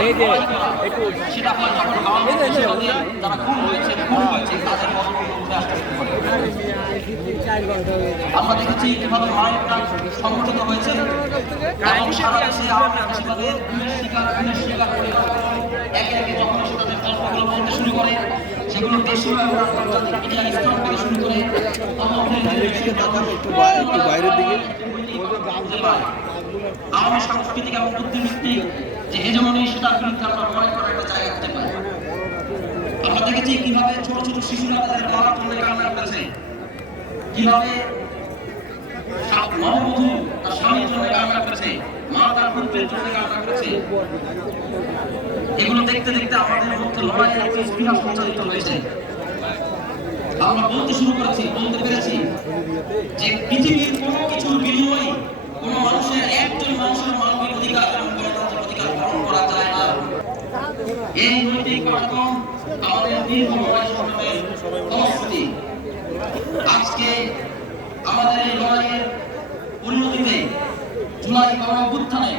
এই যে সেটা হয় যখন আমাদের দেশের মধ্যে যারা খুন হয়েছে খুন তাদের। আমরা দেখেছি কীভাবে মায়ের সংগঠিত হয়েছে। এবং সারা দেশে আওয়ামী শিকার শিকার করে। একে একে যখন এসে তাদের গল্পগুলো বলতে শুরু করে সেগুলো দেশীয় এবং আন্তর্জাতিক মিডিয়া স্ট্রং করে শুরু করে একটু বাইরের দিকে। আওয়ামী সাংস্কৃতিক এবং যে হেজমনি সেটার বিরুদ্ধে আমরা লড়াই করার একটা জায়গা হতে পারি আমরা দেখেছি কীভাবে ছোট ছোট শিশুরা তাদের জন্য কান্না করেছে। কীভাবে সা- তার স্বামীর জন্য কান্না করেছে মা তার পুত্রের জন্য কান্না করেছে। দেখতে দেখতে আমাদের মধ্যে লড়াইয়ের একটা স্পৃহা সঞ্চালিত হয়েছে। আমরা বলতে শুরু করেছি, বলতে পেরেছি যে পৃথিবীর কোনো কিছুর বিনিময়ে কোনো মানুষের একজন মানুষের মানবিক অধিকার এবং গণতান্ত্রিক অধিকার গ্রহণ করা যায় না। এই নৈতিক কার্যক্রম আমাদের দীর্ঘ লড়াই সংগ্রামের ফলশ্রুতি আজকে আমাদের এই লড়াইয়ের পরিণতিতে জুলাই গণ অভ্যুত্থানে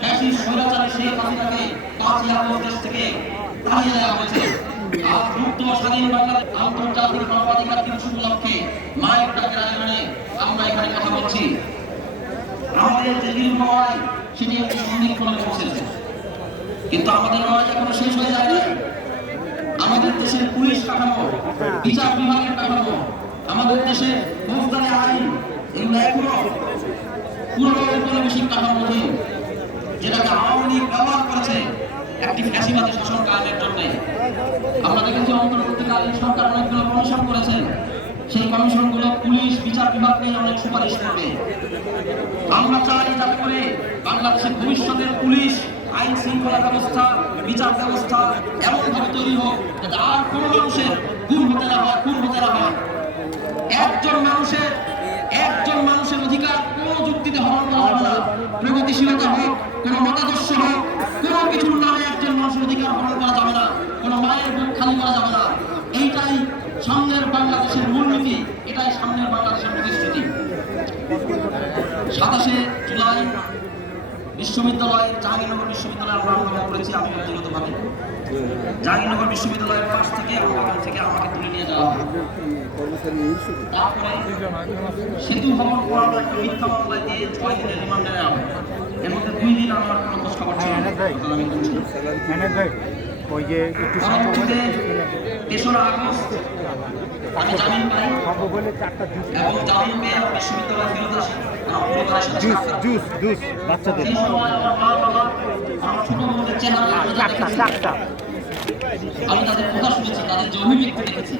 ফ্যাসিস্ট স্বৈরাচারী শেখ হাসিনাকে কিন্তু আমাদের লড়াই এখনও শেষ হয়ে যায় নাই। আমাদের দেশের পুলিশ কাঠামো, বিচার বিভাগের কাঠামো, আমাদের দেশের ফৌজদারি আইন, এগুলো এখনও পুরনো ঔপনিবেশিক কাঠামোহীন যেটাকে আওয়ামী লীগ ব্যবহার করেছে। এমনভাবে তৈরি হোক আর কোনো মানুষের খুন হতে না হয়। একজন মানুষের একজন মানুষের অধিকার কোনো যুক্তিতে হরণ করা হবে না। প্রগতিশীলতা হোক, কোনো মতাদর্শ হোক কোনো কিছুর নামে একজন মানুষের অধিকার হরণ করা যাবে না কোনো মায়ের বুক খালি করা যাবে না এইটাই সামনের বাংলাদেশের মূলনীতি এটাই সামনের বাংলাদেশের প্রতিশ্রুতি সাতাশে জুলাই বিশ্ববিদ্যালয়ের জাহাঙ্গীরনগর বিশ্ববিদ্যালয়ে আমরা আন্দোলন করেছি আমি ব্যক্তিগতভাবে। জাহাঙ্গীরনগর বিশ্ববিদ্যালয়ের পাশ থেকে থেকে আমাকে তুলে নিয়ে যাওয়া হয়। তারপরে সেতু ভবন করার একটা মিথ্যা মামলায় দিয়ে ছয় দিনের রিমান্ডে নেওয়া হয়। এর মধ্যে দুই দিন আমার কোনো খোঁজ খবর ছিল না। আমি বলছি। ম্যানেজ ভাই। ওই যে একটু তেসরা আগস্ট আমি জামিন পাই সম্ভব হলে চারটা জুস এবং জামিন পেয়ে আমি বিশ্ববিদ্যালয়ে ফেরত আসি। জুস জুস জুস বাচ্চাদের। আমি তাদের কথা শুনেছি তাদের জমি দেখেছি